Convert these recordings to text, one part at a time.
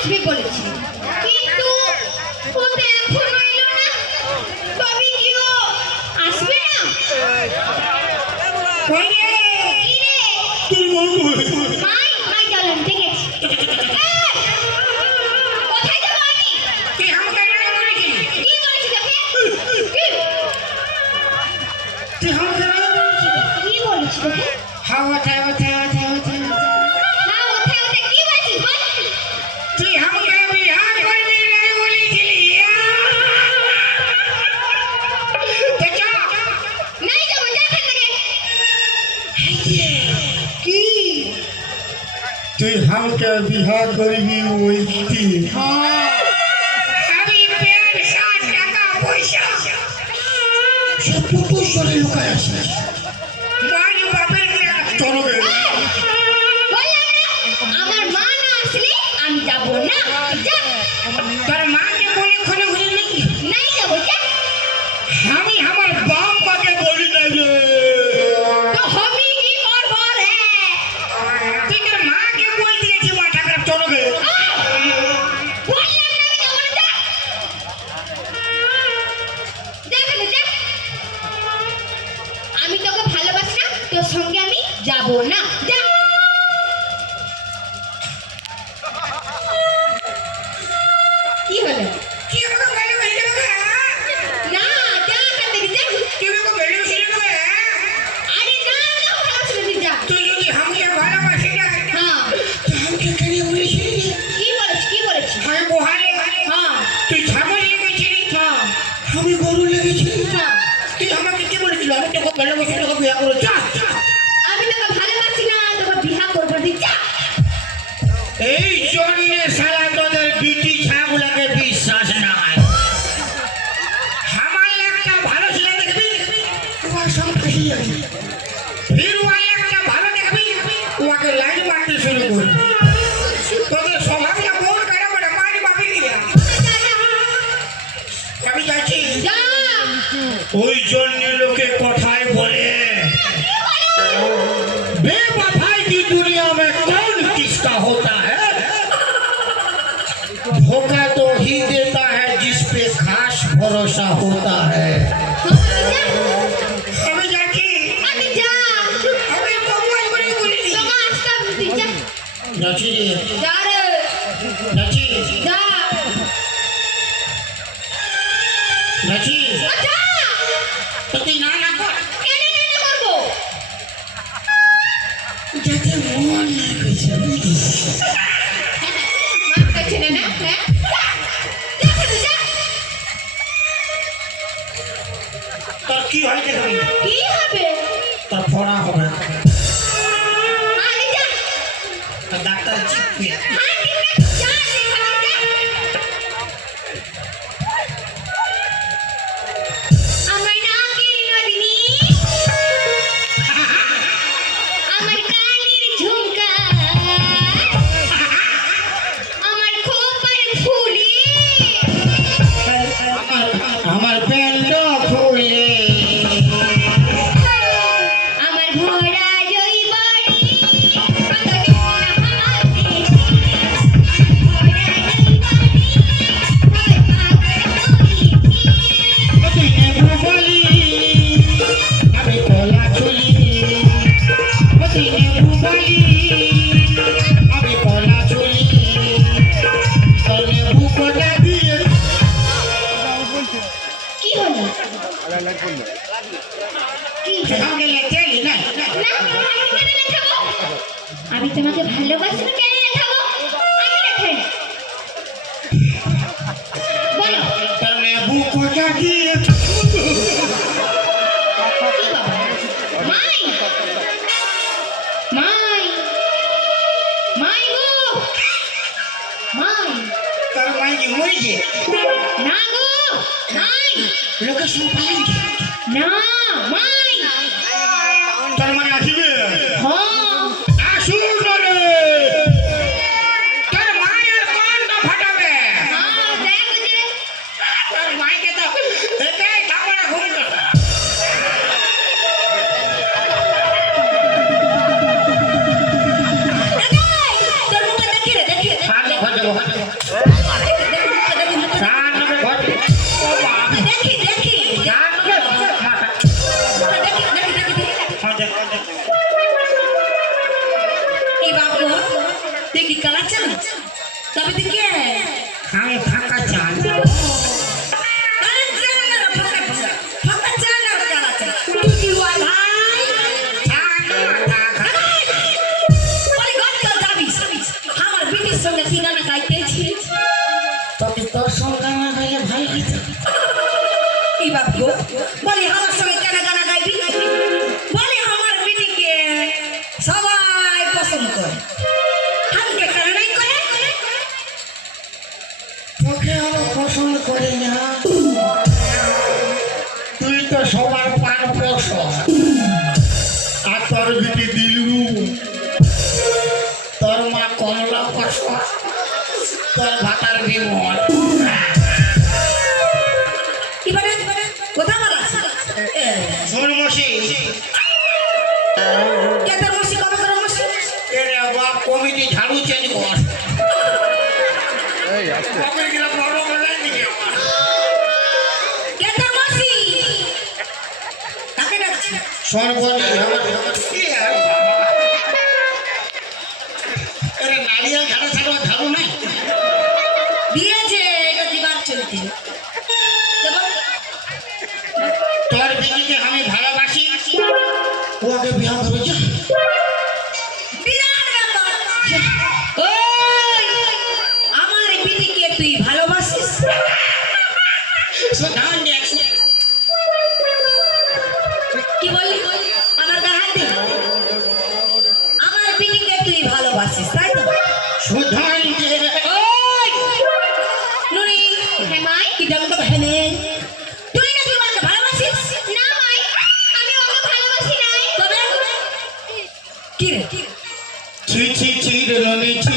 আসবে বলেছি, কিন্তু ও তো এখনো এলো না। তবে কি ও আসবে না? কই রে? কি রে? তোর বউ কই? মাই চলেন দেখেছি। কোথায় যাবো আমি? তুই আমাকে না বলেছিস? কি বলেছি তোকে? কি? তুই আমাকে না বলেছিস? কি বলেছি তোকে? হাওয়া থাও থাও থাও থাও। হ্যাঁ ওথায় ওথায় কি বলেছিস বল? তুই আমাকে বিয়া করবি না বলেছিলি। তো যা। নাই যাবো, যা এখান থেকে। কি? তুই আমাকে বিয়া করবি বলছি? আমি প্যান্ট শার্ট টাকা পয়সা সব তোর সরে লুকায় আছে। মায়ের বাপের চলবে। বললাম না, আমার মা না আসলে আমি যাবো না। যা। তোর মাকে বলে খুলে হয়ে নাকি? নাই যাবো, যা। আমি আমার বাপ মাকে বলি না রে। তো আমি কি করবো রে? তুই তোর মাকে বল দিয়েছি মাথা খারাপ চলবে। বললাম না আমি যাবো না, যা। যা এখানে, যা। আমি তোকে ভালোবাসি না, তোর সঙ্গে আমি যাবো না, যা। কি হলো? কি আমাকে মেরে মেরে দেবে? না, যা এখান থেকে, যা। তুই আমাকে মেরে মেরে দেবে? আরে না, না, ভালোবাসি না, তুই যা। তুই যদি আমাকে ভালোবাসি না হ্যাঁ। তুই আমাকে কেন বলেছিলি? কি বলেছি, কি বলেছি? আমি বহালে হ্যাঁ। তুই ছাগল লেগেছিলি। হ্যাঁ। আমি গরু লেগেছি। হ্যাঁ। তুই আমাকে কি বলেছিলি? আমি তোকে ভালোবাসি তোকে বিয়ে করে যা। আমি তোকে ভালোবাসি না, তোকে বিয়া করবো, তুই যা। এই জন্যে সারা তোদের বিটি ছাগুলাকে বিশ্বাস নাই। আমার একটা ভালো ছেলে দেখবি তোমার সব ফাঁসি যাবে। ফির ওয়াই একটা ভালো দেখবি তোমাকে লাইন মারতে শুরু করবে। তোদের স্বভাবটা বহু খারাপ বলে মারি বাপি গিয়া। আমি যাচ্ছি। যা। ওই জন্য লোকে কথায় বলে बेवफाई की दुनिया में कौन किसका होता है? धोखा तो ही देता है जिस पे खास भरोसा होता है। আমি যাচ্ছি। আমি যা। আমি কবুল করে বলি। তোমার আসতে হবে, তুই যা। যাচ্ছি রে। যা রে। যাচ্ছি। যা। যাচ্ছি। যা। তো তুই না না কর। কেন না না করবো? যাতে মন না কইছে বুঝলি। মার কাছে না না, হ্যাঁ? যা। যা এখানে, যা। তোর কি হয় দেখবি? কি হবে? তোর ফোড়া হবে। আরে যা। তোর ডাক্তার চিপবে। হ্যাঁ, ঠিক আছে, যা এখানে, যা। আমার নাকের নলিনী, আমার কানের ঝুমকা, আমার খোপার ফুলি, আমার প্যান্ট খুলে আমার ঘোড়া জৈবনী, আমি কলা চুলি আমি কলা চুলি তবে বুকটা দিয়ে কি হলো? কি? আমাকে লেখালি না না, আমি কেন লেখাবো? আমি তোমাকে ভালোবাসি, কেন লেখাবো? আমি লেখাই না। বলো তবে বুকটা দিয়ে কি বাবা? মাই, মাই, মাই গো, মাই, তার মাইকে মরেছে না গো, মাই, লোকে শুনপালেন না, মাই, তার মানে আসবে হ্যাঁ, আসুন রে তোর মায়ের কানটা ফাটাবে হ্যাঁ, দেখো যে তোর মাইকে তো এটাই ঠাকুরা ঘুম তোর মুখটা দেখি রে, দেখি, হাতে কি বাপ গো তুই কি কালা চান তবে তুই কে আমি ফাঁকা চাল ফাঁকা চান আর কালা চান তুই কি ওয়াই ভাই বলি গত যাবিস আমার বিটির সঙ্গে তুই গানা গাইতেছি তবে তোর সঙ্গে না গাইলে ভালো হইতো কি বাপ গো বলি আমার সঙ্গে কেন গানা গাইবি বলি আমার বিটিকে সবাই পছন্দ করে আমাকে কেন নাই করে তোকে আমার পছন্দ করে না তুই তো সবার পান পছন্দ আর তোর বিটি দিলু তোর মা কমলা পছন্দ তোর ভাতার বিমল এবারে কোথা বলা শোন মশি কে তোর মসি কবে করে মসি এরে বাপ কমিটি ঝাড়ু চেঞ্জ কর বাপের কিনা বড় বলে দিকে আমার কে তোর মসি কাকে ডাকছি শোন বলি আমার কি আর বাবা এরে নারিয়েল ঝাড়ু ছাড়া ঝাড়ু নাই দিয়েছে এটা দিবার চলতে দেবো তোর বিটিকে আমি ভালোবাসি ওকে বিয়া করেছে বিরাট ব্যাপার ওই আমার বিটিকে তুই ভালোবাসিস ধান দেখছি কি বললি আমার গাহাতে আমার বিটিকে তুই ভালোবাসিস তাই তো সুধান ওই নুরি হেমাই কি ডাকতো হেনে তুই না তুই আমাকে ভালোবাসিস না মাই আমি ওকে ভালোবাসি নাই তবে কি রে ছি ছি ছি রে রনি ছি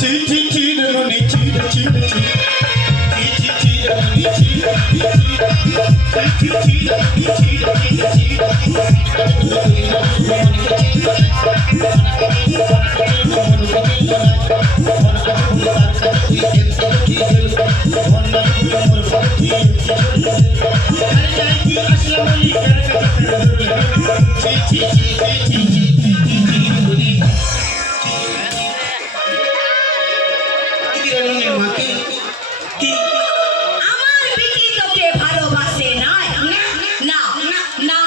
ছি ছি ছি রে রনি ছি রে ছি রে ছি ছি ছি ছি রে রনি ছি ছি ছি ছি রে রনি ছি রে ছি আমার বিটি তোকে ভালোবাসে না না না না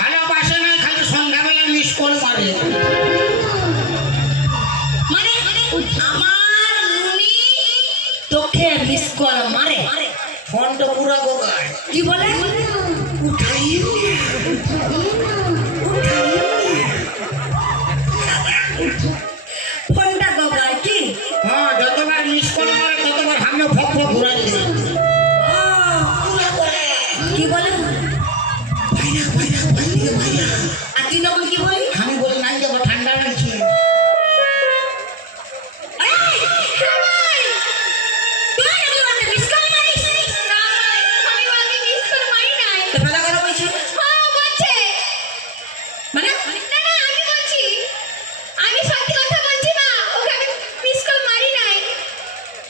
ভালোবাসে না খালি সন্ধ্যাবেলা মিস কল মারে মানে আমার নুনি তোকে মিস কল মারে ফোনটা পুরা গোগায় কি বলে ফোনটা গগায় কি হ্যাঁ যতবার মিস কল মারে ততবার আমি ফক ফক ঘুরাই দিই কি বলে আর তুই তখন কি বলি আমি বলি নাই যাবো ঠান্ডা লাগছে মানে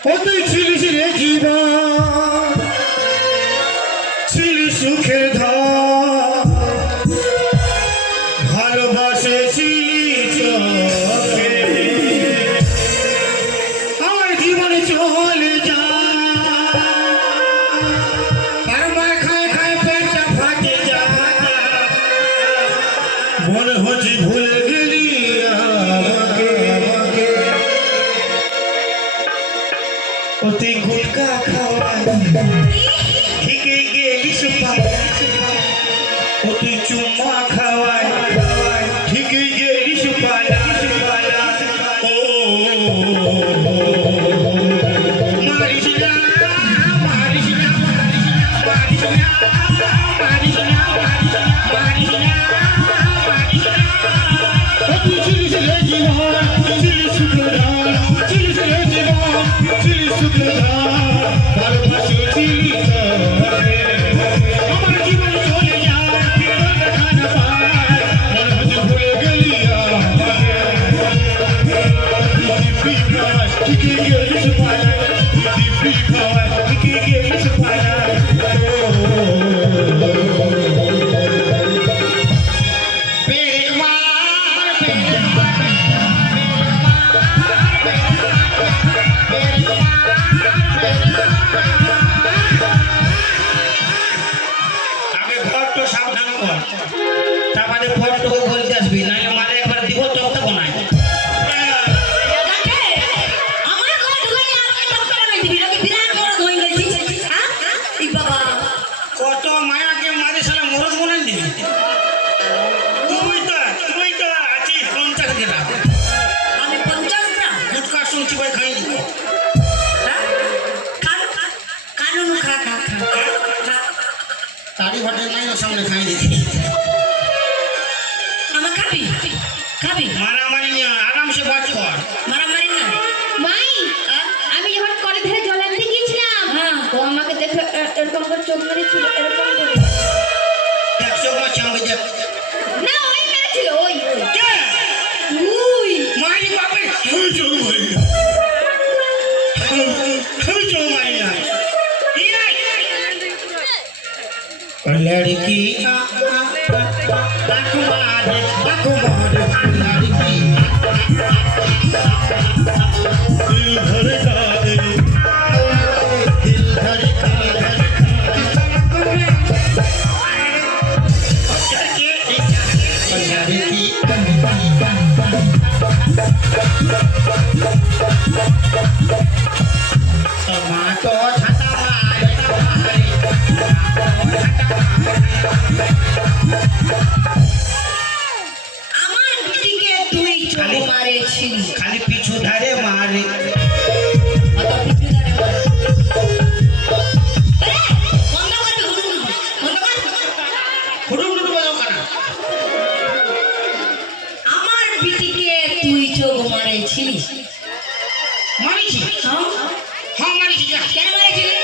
ও তুই ছিলিস রে জীবন ছিলি সুখের ধর ভালোবাসেছিলি চোখে আমার জীবনে চলে যা বারবার খায় খায় পেটটা ফাটে যা মনে হচ্ছে ভুলে গেলি আমাকে অতি গুটকা খাওয়া ঠিকে গেলি সুপার অতি চুম্মা খাওয়ায় ঠিকে গেলি সুপার ও মারিস না মারিস না মারিস না মারিস না মারিস না মারিস না কথাটুকু বলতে আসবি নাহলে মারে একবার দিব চোখটা বানায় কাকে? আমার ঘরে ঢুকে নিয়ে আমাকে টপকা বানাই দিবি নাকি বিরাট বড় ধই গেছিস হ্যাঁ এই বাবা কত মায়াকে মারে শালা মরদ বানাই দিবি তুই তো আছিস 50 গ্রাম আমি 50 গ্রাম গুটকা শুনছি ভাই খাই দিব হ্যাঁ কানুন খা খা খা খা তারি ভাটে নাই ওর সামনে খাই দিছি আমার খাবি খাবি মারামারি নিয়ে আরামসে বাজ কর মারামারি না মাই আমি যখন করে ধরে জল আনতে গিয়েছিলাম হ্যাঁ। ও আমাকে দেখে এরকম করে চোখ মেরেছিল এরকম করে দেখ চোখ মারছি আমাকে দেখ না ওই মেরেছিল ওই কে উই মারি বাপে তুই চোখ মারি তুই চোখ মারি না लड़की लड़की दिल धड़का दे दिल धड़का लड़की टमाटो छाता मारे আমার দিকে তুই চোখ মারেছিস खाली पीछू धारे मारे অত পিছু ধরে মার। এ, বন্ধ করবি হুড়ুম বন্ধ কর हुडुम हुडुम बजाओ करा আমার বিটিকে তুই চোখ মারেছিস मारी छी হ্যাঁ हां मारी छी जा কেন মারেছিলি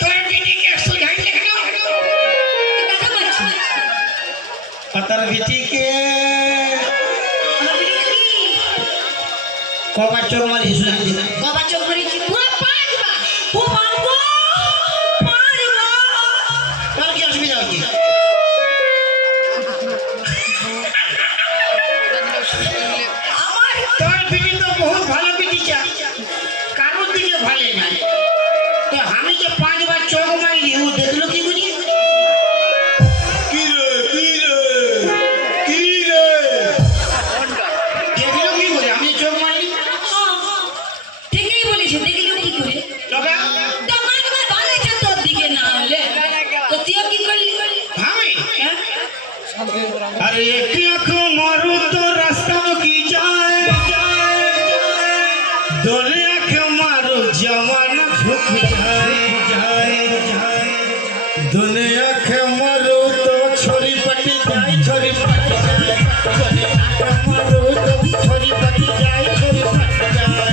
तोर बेटी के सुझाई देखना কাকে মারছিস पतर बेटी के আমার বিটিকে কি कोबा चोर मारी सुझाई दे কবার চোখ মারেছিস পুরো 5 বার ও বাবা পারবা তোর কি অসুবিধা হচ্ছে আমার তোর বেটি তো বহুত ভালো বেটি চা কারোর দিকে ভালো নাই তো আমি যে 5 বার চোখ মারি ও দেখলো কি করি কি রে দেখলো কি করে আমি চোখ মারি ঠিকই বলেছিস দেখলি কি করে লগা তো আমার তোমার ভালো আছে তোর দিকে না হলে তো তুইও কি করলি আমি হ্যাঁ अरे एक आँख मारू तो रास्ता में की जाए दोनों आँख मारू जवाना झुक जाए दोनों आँख मारू तो छोरी पटी जाए छोरी पटी जाए दोनों आँख मारू तो छोरी पटी जाए छोरी पटी जाए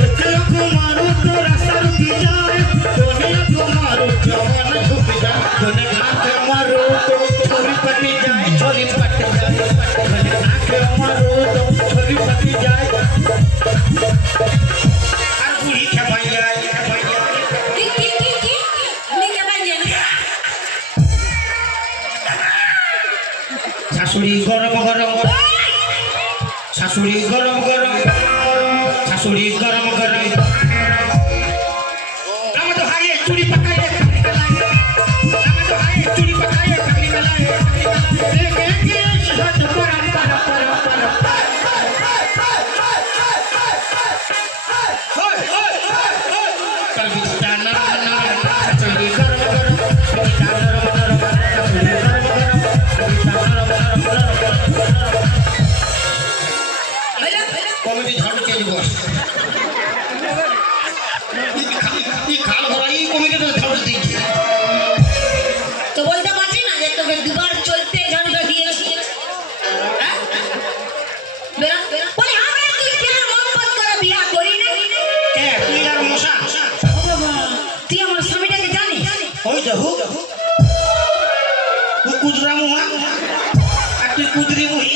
एक आँख मारू तो रास्ता रुक जाए दोनों आँख मारू जवाना झुक जाए दोनों आँख मारू तो छोरी पटी जाए छोरी पटी जाए दोनों आँख मारू तो छोरी पटी जाए আর বুড়ি খেপাই যায় কি লিখে বানিয়ে শাশুড়ি গরম গরম শাশুড়ি গরম গরম শাশুড়ি গরম গরম আমার তো হাইয়ে চুরি পাকায় আমার তো হাইয়ে চুরি পাকায় কাকড়ি মেলায় দেখে কে শহদ পরম পরম পরম পরম होय चल बिस्ता नरम नरम शाশুড়ি গরম গরম বিস্তা নরম নরম শাশুড়ি গরম গরম বিস্তা নরম নরম কমিটি ঝড় চেঞ্জ বস এই খাল ভরা এই কমিটি তো ঝড় দিয়েছে তো বলতে পারছি না যে তোকে দুবার চলতে ঝাড়ুটা দিয়েছি হ্যাঁ বেরা বলে আমরা তুই কেন মহব্বত করে বিয়া করি না কে তুই আর মশা ও বাবা তুই আমার স্বামীটাকে জানিস ওই দেখো কুদরা মুহা আর তুই কুদরি মুহি